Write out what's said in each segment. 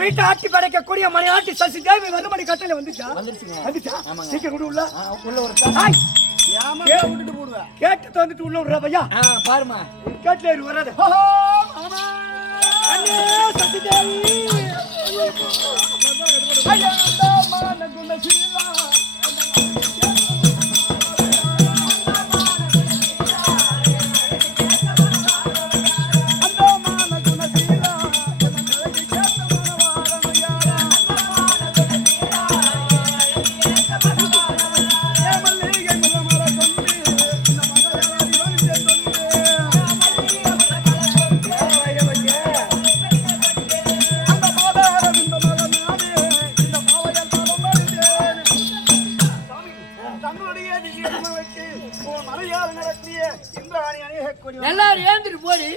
வீட்டை ஆட்டி படைக்கக்கூடிய மணியாட்டி சசி தேவி மறுபடி கட்டளை வந்துச்சா? சீக்கிரம் கொண்டு உள்ள ஒரு விட்டுட்டு போடுவேன். கேட்டு வந்துட்டு உள்ள விடுற பையா பாருமா கேட்டு வராது. சசி தேவி எல்லாரும் ஏந்திட்டு போடி.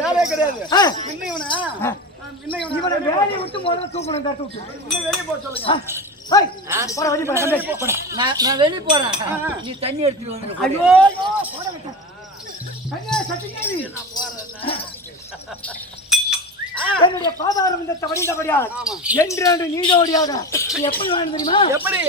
வேலையே கிடையாது. வேலையை விட்டு முதல்ல தூக்கணும். வெளியே போக சொல்லுங்க. நான் வெளியே போறேன். நீ தண்ணி எடுத்துட்டு வந்து. ஐயோ என்னுடைய பாதாரம் இந்த தவறிந்தபடியால் என்று நீடோடியாக எப்படி வாழ்ந்து தெரியுமா? எப்படி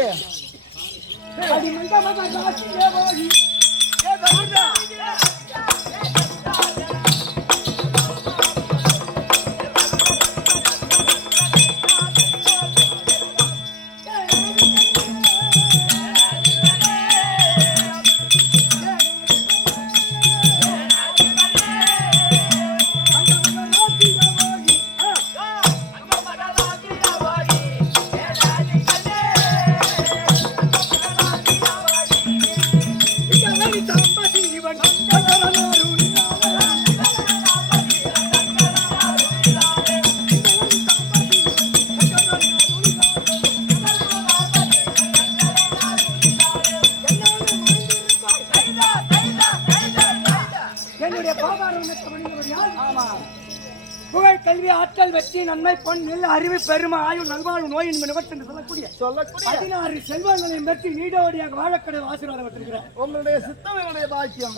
புகழ் கல்வி ஆற்றல் வெற்றி நன்மை பொன் நெல் அறிவு பெருமை ஆயுள் நல்வாழ்வு நோய் என்பது என்று சொல்லக்கூடிய 16 செல்வங்களை பெற்று நீடோடியாக வாழக்கூடிய ஆசீர்வாதம் பெற்றிருக்கிறார். உங்களுடைய சித்தம் என்னுடைய பாக்கியம்.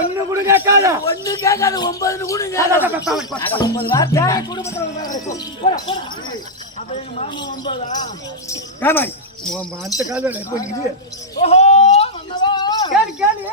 ஒண்ணு கூட கேட்காத 9 கொடுங்க. அந்த காலம் கேளு கேளு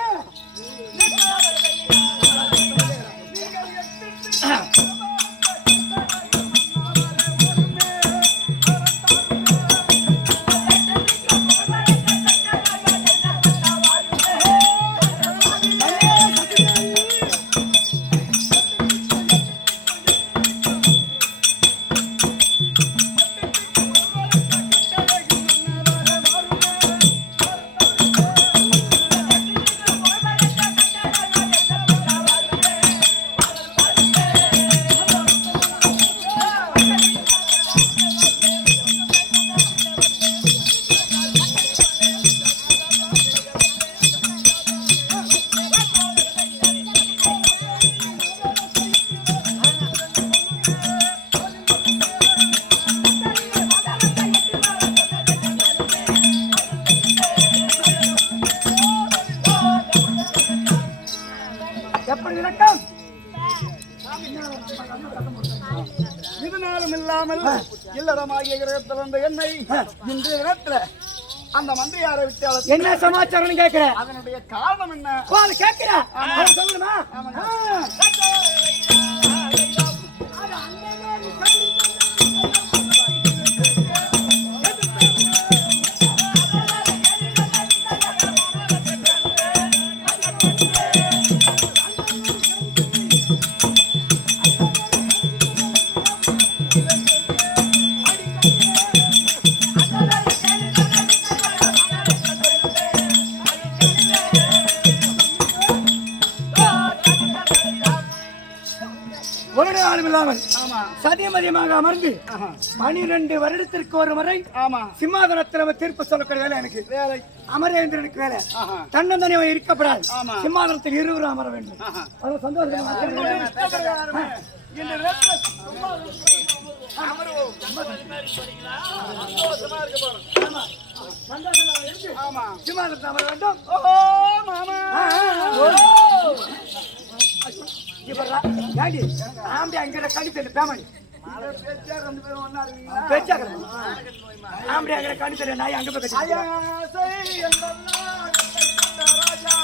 இதுநாளும் இல்லாமல் இல்லறமாகிய கிரகத்தில் வந்த என்னை இன்றைய தினத்துல அந்த மந்திரியாரை விட்டு என்ன சமாச்சாரம் கேட்கிற? அதனுடைய காரணம் என்ன கேட்கிற? சொல்லுமா? சதியமதியமாக அமர்ந்து 12 வருடத்திற்கு ஒரு முறை சிம்மாதனத்தில் தீர்ப்பு சொல்லக்கூடிய வேலை எனக்கு. அமரேந்திரனுக்கு வேலை தன்னந்தனியாக இருக்கப்படாது. சிம்மாதனத்தில் இருவரும் அமர வேண்டும். சந்தோஷம். இந்த நேரத்துல சும்மா அமருவோம். சந்தோஷமா இருக்க போறோம். ஆமா சந்தோஷமா இருக்கு. ஆமா சிம்மாசனத்தில் அமர வேண்டும். ஓ மாமா இப்பறா யாடி ஆம்பி அங்கட கடித்தல பேமணி பேச்சா ரெண்டு பேரும் ஒண்ணா இருக்கீங்களா? பேச்சாக ஆம்பி அங்கட கடித்தல நாய் அங்க போய் கட்டி ஆசை என்றெல்லாம் ராஜா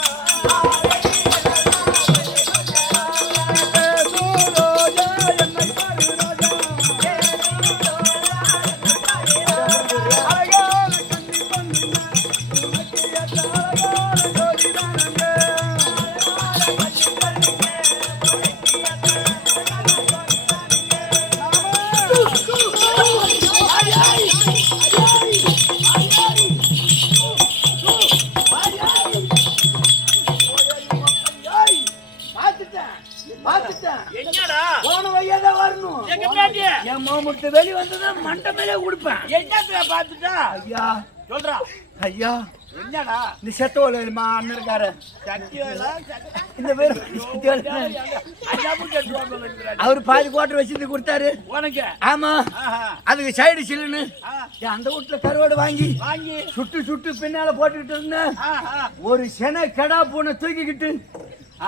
என்னடா போன வழியாத வரணும். எங்க பின்னாடி என் மாமுட்டு வெளி வந்ததா மண்டை மேலே கொடுப்பேன். என்னத்துல பாத்துட்டா ஐயா சொல்றா ஐயா என்னடா இந்த செத்தோல அண்ணன் இருக்காரு சத்தியலா இந்த பேர் அவர் பாதி குவாட்டர் வச்சிருந்து கொடுத்தாரு உனக்கு ஆமா ஆஹா அதுக்கு சைடு சில்லுன்னு ஆ, அந்த வீட்டுல கருவாடு வாங்கி வாங்கி சுட்டு சுட்டு பின்னால போட்டுக்கிட்டு இருந்தேன். ஆஹா ஒரு சென கடா பூனை தூக்கிக்கிட்டு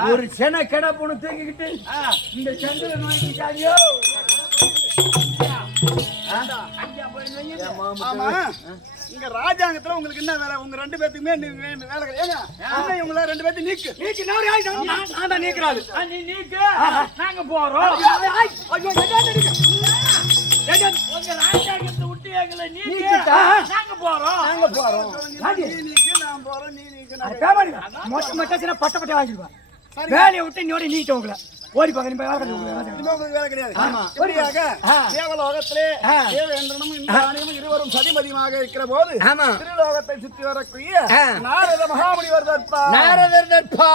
ஒரு சென கடா பூனை தூக்கிக்கிட்டு ஆ இந்த சந்திரன் வாங்கிட்டாரியோ. அங்க போய் நின்னு ஆமா இங்க ராஜாங்கத்துல உங்களுக்கு என்ன வேலை? உங்க ரெண்டு பேத்துக்குமே வேலை கிடையாது. அண்ணன் இவங்கள ரெண்டு பேத்தையும் நீக்கு. நீக்கு நான் தான் நீக்கிறாரு. நீ நீக்கு நாங்க போறோம் உங்க ராஜாங்கத்தை விட்டு எங்களை நீங்க நீக்கிட்டா? நாங்க போறோம் நாங்க போறோம். நீ நீக்கு நான் போறோம் நீ நீக்கு நான் மொட்டை மொட்டை பட்ட பட்ட வாங்கிடுவா. வேலையை விட்டு இன்னோட நீட்ட உங்களை ஓடி பாக்க நீ போய் வேலை கட்டு இனிமே உங்களுக்கு வேலை கிடையாது. ஆமா. இப்படியாக ஆ. தேவலோகத்திலே ஆ. தேவேந்திரனும் இந்திராணியும் இருவரும் சதிமதியமாக இருக்கிற போது ஆமா. திருலோகத்தை சுற்றி வரக்கூடிய ஆ. நாரத மகாமுனிவர் தற்பா நாரதர் தற்பா